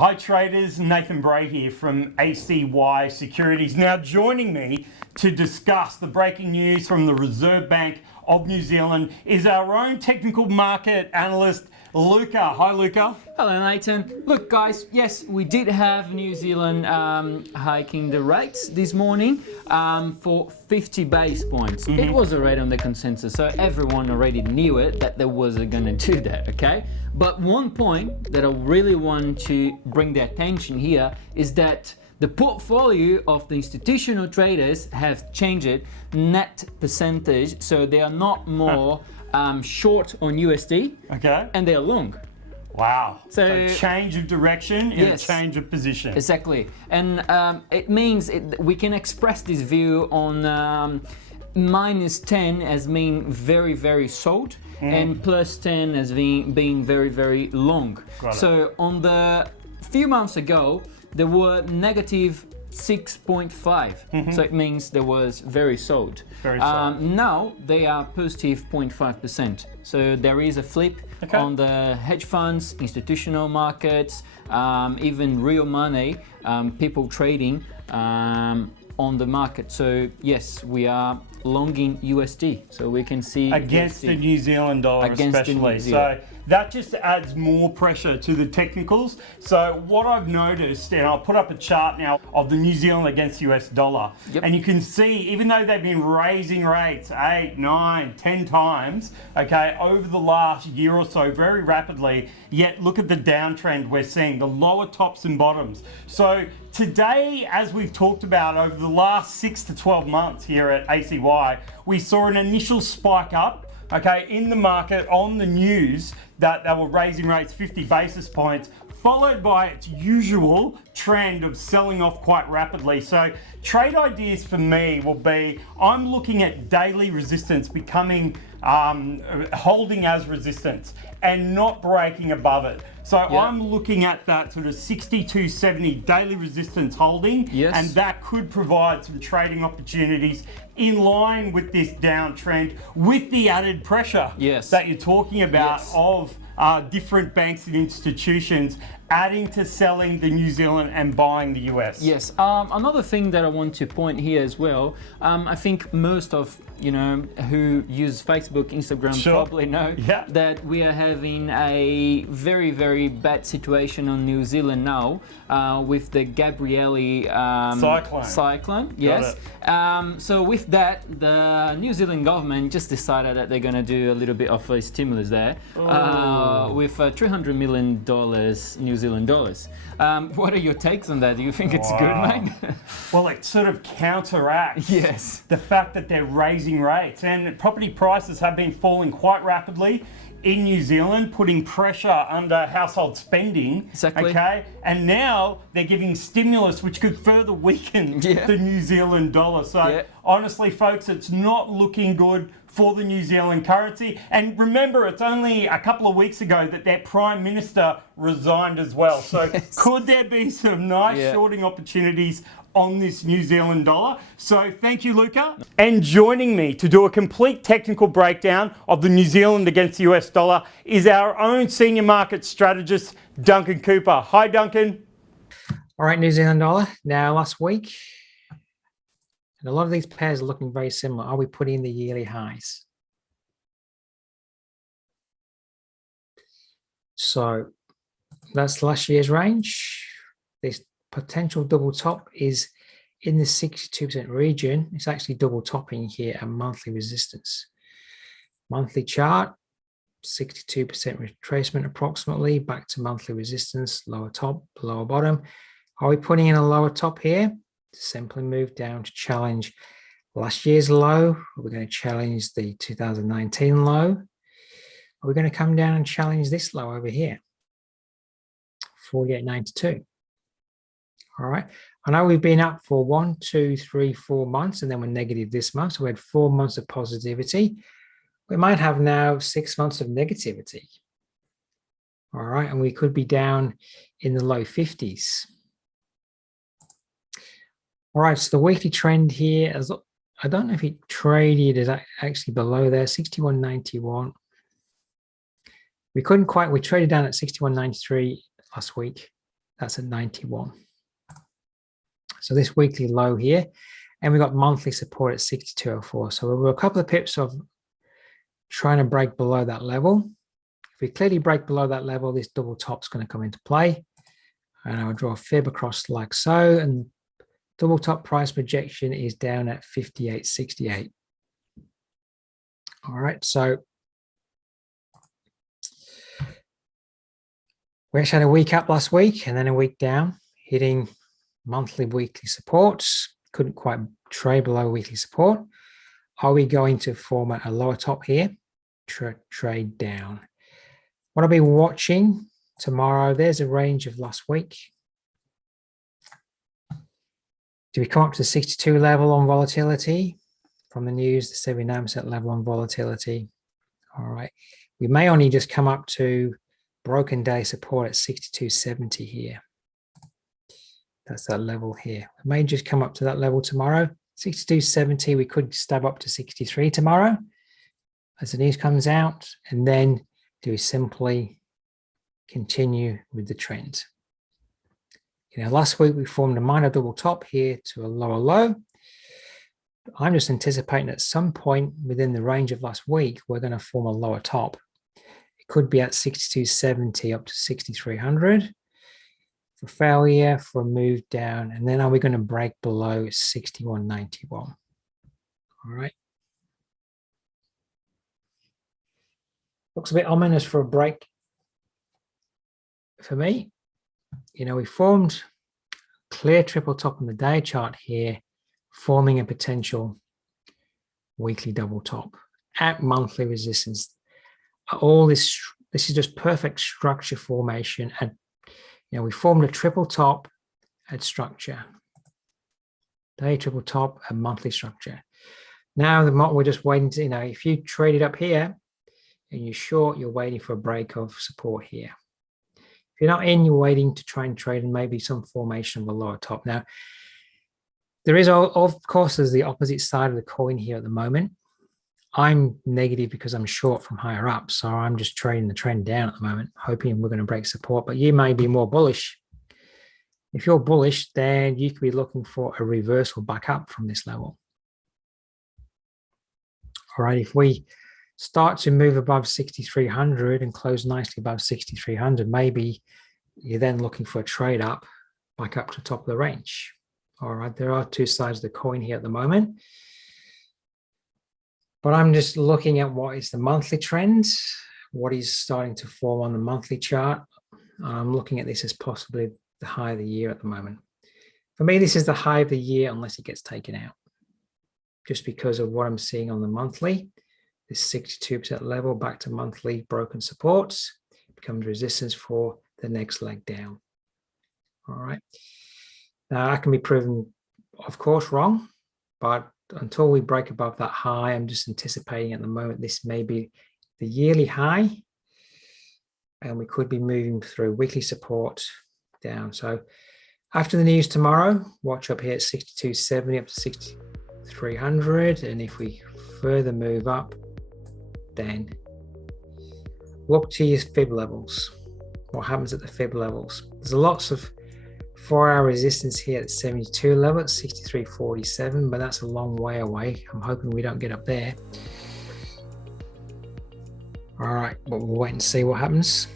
Hi traders, Nathan.bray here from ACY Securities. Now joining me to discuss the breaking news from the Reserve Bank of New Zealand is our own technical market analyst, Luca. Hi Luca. Hello Nathan. Look guys, yes, we did have New Zealand hiking the rates this morning for 50 base points. It was already on the consensus, so everyone already knew it that they wasn't going to do that, okay? But one point that I really want to bring the attention here is that the portfolio of the institutional traders have changed net percentage, so they are not more short on USD, Okay. and they are long. Wow. So change of direction and a change of position. Exactly. And it means we can express this view on minus 10 as being very, very short and plus 10 as being very, very long. So on the few months ago, there were negative 6.5. So it means there was very sold. Now they are positive 0.5%. So there is a flip on the hedge funds, institutional markets, even real money, people trading on the market. So yes, we are longing USD. So we can see against USD. the New Zealand dollar especially. So that just adds more pressure to the technicals. So what I've noticed, and I'll put up a chart now of the New Zealand against US dollar, and you can see even though they've been raising rates 8, 9, 10 times, okay, over the last year or so very rapidly, yet look at the downtrend we're seeing, the lower tops and bottoms. So today, as we've talked about over the last 6 to 12 months here at ACY, we saw an initial spike up, okay, in the market on the news that they were raising rates 50 basis points, followed by its usual trend of selling off quite rapidly. So trade ideas for me will be, I'm looking at daily resistance becoming, holding as resistance and not breaking above it. So I'm looking at that sort of 62.70 daily resistance holding, and that could provide some trading opportunities in line with this downtrend with the added pressure that you're talking about of different banks and institutions adding to selling the New Zealand and buying the US. Yes. Another thing that I want to point here as well, I think most of who use Facebook, Instagram probably know that we are having a very, very bad situation on New Zealand now with the Gabrielle cyclone. Yes. So with that, the New Zealand government just decided that they're going to do a little bit of a stimulus there with $300 million New Zealand dollars. What are your takes on that? Do you think it's good, mate? Well, it sort of counteracts the fact that they're raising rates, and property prices have been falling quite rapidly in New Zealand, putting pressure under household spending. Okay, and now they're giving stimulus, which could further weaken the New Zealand dollar. So honestly, folks, it's not looking good for the New Zealand currency. And remember, it's only a couple of weeks ago that their Prime Minister resigned as well. So could there be some nice shorting opportunities on this New Zealand dollar? So thank you, Luca. And joining me to do a complete technical breakdown of the New Zealand against the US dollar is our own senior market strategist, Duncan Cooper. Hi, Duncan. All right, New Zealand dollar. Now, last week, and a lot of these pairs are looking very similar. Are we putting in the yearly highs? So that's last year's range. This potential double top is in the 62% region. It's actually double topping here at monthly resistance. Monthly chart, 62% retracement approximately, back to monthly resistance, lower top, lower bottom. Are we putting in a lower top here? Simply move down to challenge last year's low. We're going to challenge the 2019 low. We're going to come down and challenge this low over here, 48.92. All right. I know we've been up for 1, 2, 3, 4 months, and then we're negative this month. So we had 4 months of positivity. We might have now 6 months of negativity. All right. And we could be down in the low 50s. All right, so the weekly trend here, I don't know if it traded is actually below there, 61.91. We traded down at 61.93 last week. That's at 91. So this weekly low here, and we got monthly support at 62.04. So we're a couple of pips of trying to break below that level. If we clearly break below that level, this double top is going to come into play. And I'll draw a fib across like so, and double top price projection is down at 58.68. All right, so we actually had a week up last week and then a week down, hitting monthly, weekly supports. Couldn't quite trade below weekly support. Are we going to form a lower top here? Trade down. What I'll be watching tomorrow, there's a range of last week. Do we come up to the 62 level on volatility? From the news, the 79% level on volatility. All right. We may only just come up to broken day support at 62.70 here. That's that level here. We may just come up to that level tomorrow. 62.70, we could stab up to 63 tomorrow as the news comes out, and then do we simply continue with the trend. You know, last week we formed a minor double top here to a lower low. I'm just anticipating at some point within the range of last week, we're going to form a lower top. It could be at 62.70 up to 6,300 for failure, for a move down. And then are we going to break below 61.91? All right. Looks a bit ominous for a break for me. You know, we formed clear triple top on the day chart here, forming a potential weekly double top at monthly resistance. All this is just perfect structure formation. And, you know, we formed a triple top at structure, day triple top and monthly structure. Now we're just waiting to, you know, if you trade it up here and you're short, you're waiting for a break of support here. If you're not in, you're waiting to try and trade and maybe some formation of a lower top. Now, there is, of course, there's the opposite side of the coin here at the moment. I'm negative because I'm short from higher up. So I'm just trading the trend down at the moment, hoping we're going to break support. But you may be more bullish. If you're bullish, then you could be looking for a reversal back up from this level. All right, if we start to move above 6,300 and close nicely above 6,300, maybe you're then looking for a trade up back up to the top of the range. All right, there are two sides of the coin here at the moment. But I'm just looking at what is the monthly trend, what is starting to form on the monthly chart. I'm looking at this as possibly the high of the year at the moment. For me, this is the high of the year unless it gets taken out, just because of what I'm seeing on the monthly. This 62% level back to monthly broken supports becomes resistance for the next leg down. All right. Now, I can be proven, of course, wrong, but until we break above that high, I'm just anticipating at the moment this may be the yearly high, and we could be moving through weekly support down. So after the news tomorrow, watch up here at 62.70 up to 6,300, and if we further move up, then look to your fib levels. What happens at the fib levels? There's lots of 4-hour resistance here at 72 level at 63.47, but that's a long way away. I'm hoping we don't get up there. All right, but we'll wait and see what happens.